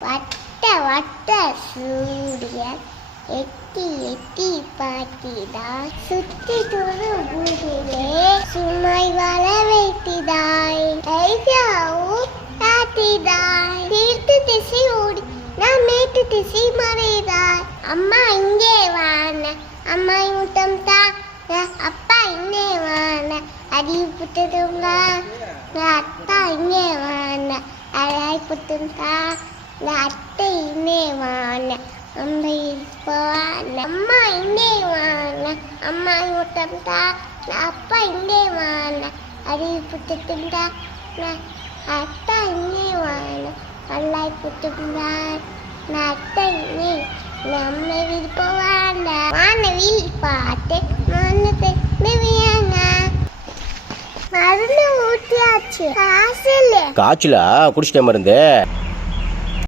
வட்ட வட்ட சூரியன் எட்டி எட்டி பார்த்திதாய் சுத்தி துரு ஊரிலே சுமை வள வைத்திதாய் ஐயாவும் காத்திதாய் தீர்த்து திசை ஓடி நான் மேட்டு திசை மறைதாய் அம்மா இங்கே வான. அம்மா முட்டம் தான் அப்பா இங்கே வான. அறிவு புத்ததுங்க அத்தா இங்கே வான. அழாய் புத்தம் தான் அத்தை இங்கே வான அம்மா இருப்பான அம்மா இங்கே வான அம்மா முட்டம் அப்பா இங்கே வான அறிவு புத்ததுண்டா அத்தா இங்கே வான அல்லாய் புத்துந்தா அத்தை இங்கே நம்ம விருப்பவான வானவில் பாட்டு மனத்தை நிவியாங்க மருந்து ஊட்டியாச்சு காசு இல்லை காய்ச்சலா? குடிச்சிட்டேன் மருந்து.